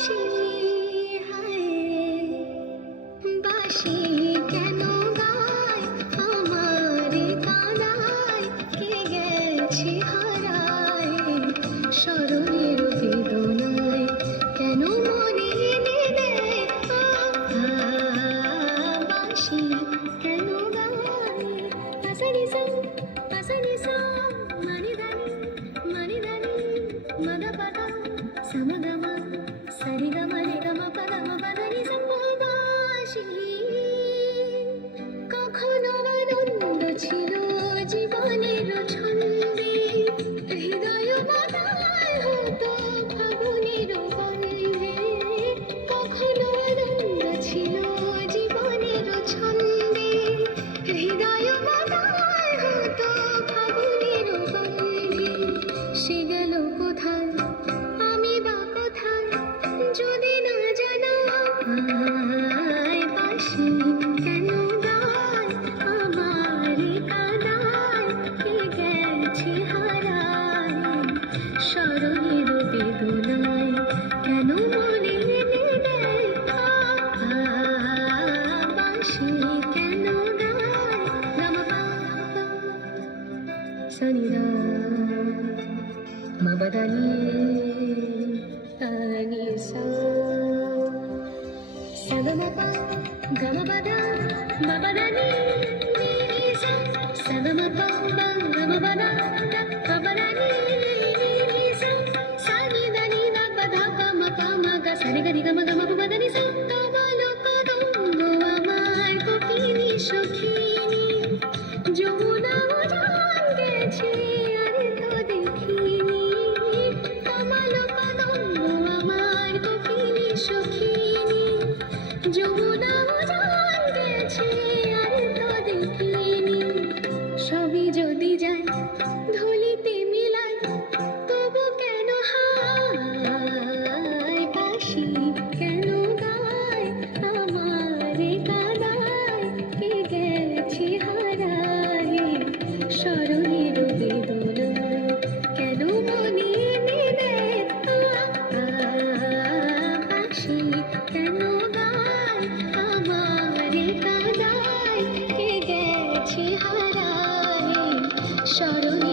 বাঁশি হায় বাঁশি কেন গায় আমার কানায় কে গেছে হারায় স্মরণের বেদনায় কেন মনে এনে দেয় বাঁশি কেন গায় পাসানিসা পাসানিসা মানিদানি মদপদা সমগমা সরিগমা রিগমা পদম পদনি বাঁশি কখনো আনন্দ ছিল জীবনের ছন্দে হৃদয় মাতায় হতো ফাগুনের গন্ধে কখনো আনন্দ ছিল জীবনের ছন্দে হৃদয় মাতায় হতো ফাগুনের গন্ধে সে গেল কোথায় আমি বা কোথায় যদি না জানাই বাঁশি কেন গায় আমার কাদায় কে গেছে হারায় স্মরণের বেদনায় কেন মনে এনে দেয় বাঁশি কেন গায় গামা সনিদা মবদানি আনিসা সগমপা গমবদা মবদানি নিসা সগমপা গমবদা মবদানি নিসা সানিদানি দপদা পমপা মগ সরিগরি গম গম পমদানি সা তবলো কদম্ব আমার কপিনি সখিনী যমুনা উজান গেছে আর তো দেখিনি কমলো কদম্ব আমার কপিনি সখিনী যমুনা উজান গেছে আর তো দেখিনি সবই যদি যায় ধুলিতে মিলাই তবু কেন হায় বাঁশি কেন গায় আমার কাদায় কে গেছে হারায় স্মরণের বেদনায় কেন মনে এনে দেয় বাঁশি কেন গায় আমার কাদায় কে গেছে হারায় স্মরণের